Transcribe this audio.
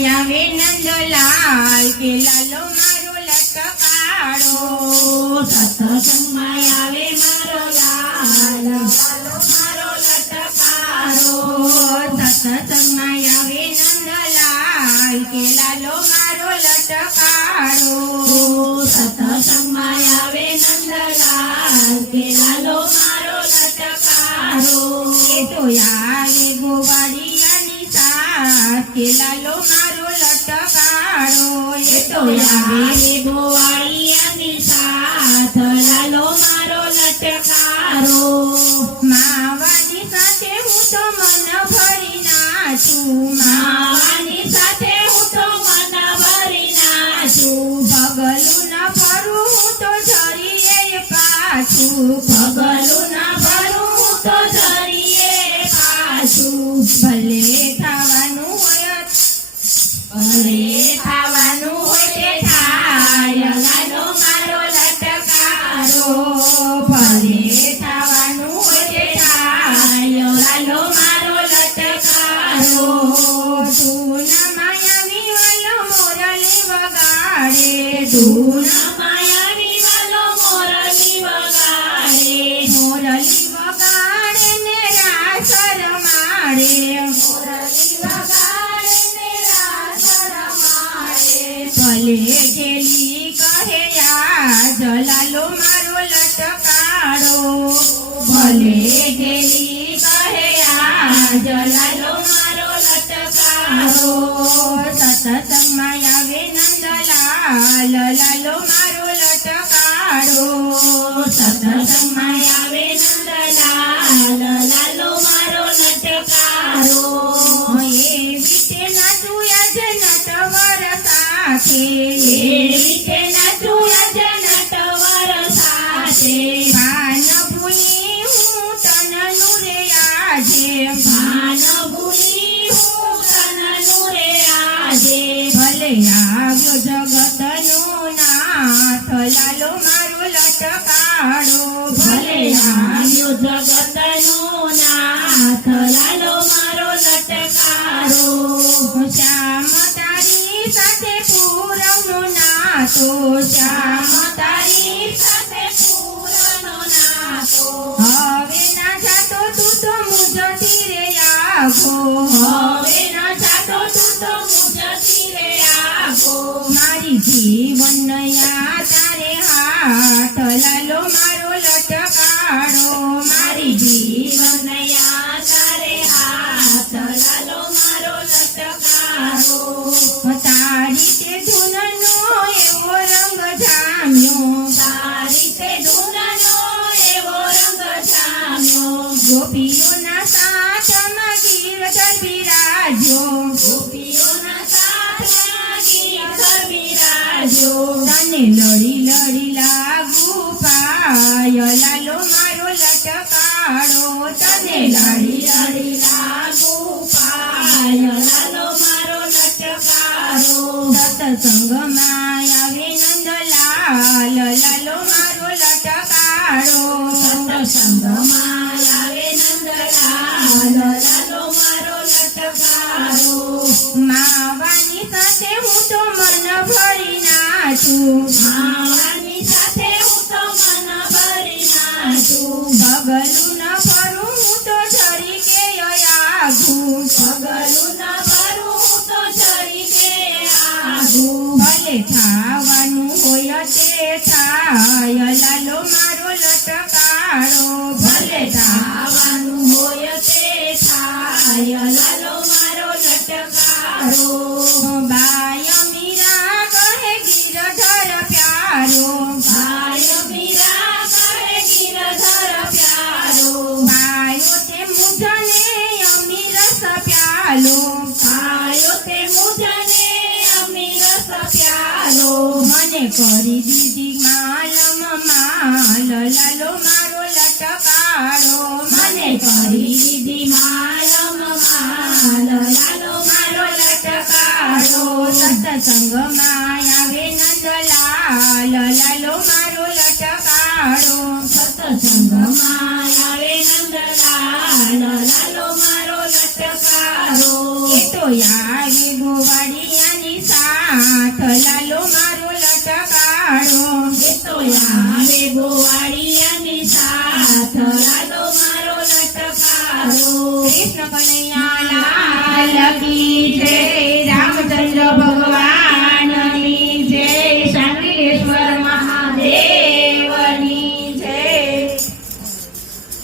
સત્સંગમાં આવે નંદલાલ કે લાલો મારો લટકારો સત્સંગમાં આવે મારો લાલ લાલો મારો લટકારો સત્સંગમાં આવે નંદલાલ કે લાલો મારો લટકારો સત્સંગમાં આવે નંદલાલ કે લાલો મારો લટકારો એ તો આવે ગોવાળિયાની સાથ કે લાલો મારો લટકારો એ તો આવે ગોવાળિયાની સાથ લાલો મારો લટકારો માવાની સાથે હું તો મન ભરી નાચું માવાની સાથે હું તો મન ભરી નાચું પગલું ન ફરું હું તો જરીએ પાછું પગલું ના ભરું હું તો જરીએ પાછું ભલે થવાનું હોય ભલે ખાવાનું હોય તે થાય લાલો મારો લટકારો ભલે ખાવાનું હોય તે થાય લાલો મારો લટકારો ધૂન માયાવી વાલો મોરલી વગાડે ધૂન માયાવી વાલો મોરલી વગાડે મોરલી વગાડે ને રાસ રમાડે મોરલી વગાડે ને રાસ રમાડે ભલે ઢેલી કહે આજ લાલો મારો લટકારો ભલે ઢેલી કહે આજ લાલો મારો લટકારો સત્સંગમાં આવે નંદલાલ લાલો મારો લટકારો સત્સંગમાં આવે નંદલાલ લાલો મારો લટકારો એવી તે નાચું આજ નટવર સાથે એ રીતે નાચું આજ નટવર સાથે ભાન ભૂલી હું તનનું રે આજે ભાન ભૂલી હું તનનું રે આજે ભલે આવ્યો જગતનો નાથ લાલો મારો લટકારો ભલે આવ્યો જગતનો નાથ લાલો મારો લટકારો શ્યામ તારી સાથે પૂરવનો નાતો શ્યામ તારી સાથે પૂરનો નાતો હવે ના જાતો તું તો મુજતી રે આઘો હવે ન જાતો તું તો મુજતી રે આગો મારી જીવન યા તારે હાથ લાલો મારો લટકારો મારી જીવન યા તારે હાથ લાલો મારો લટકારો તારી તે ધૂનનો એવો રંગ જામ્યો તારી તે ધૂનનો એવો રંગ જામ્યો ગોપીઓના સાથમાં ગીરધર બિરાજ્યો ગોપીઓના સાથમાં ગીરધર બિરાજ્યો તને લડી લડી લાગુ પાય લાલો મારો લટકારો તને લડી લડી લાગુ પાય લાલો મારો લટકારો સત્સંગમાં આવે નંદલાલ લાલો મારો લટકારો સત્સંગમાં આવે નંદલાલ લાલો મારો લટકારો માવાની સાથે હું તો મન ભરી નાચું માવાની સાથે હું તો મન ભરી નાચું પગલું ન ફરું હું તો જરી કે આઘું પગલું ન ભરું હું તો જરી કે આગું ભલે ખાવાનું હોય તે થાય લાલો મારો લટકારો ભલે ખાવાનું હોય તે થાય લાલો મારો લટકારો બાય મીરા કહે ગિરધર પ્યારો ભાઈ મીરા કહે ગિરધર પ્યારો બાયો તે મુજને અમીરસ પ્યાલો આયો તે મુજને અમીરસ પ્યાલો મને કરી દીધી માલમ માલ લાલો મારો લટકારો મને કરી દીધી માલમ માલ લાલો મારો લટકારો સત્સંગમાં આવે નંદલાલ લાલો મારો લટકારો સત્સંગમાં આવે નંદલાલ લાલો મારો લટકારો એ તો યાર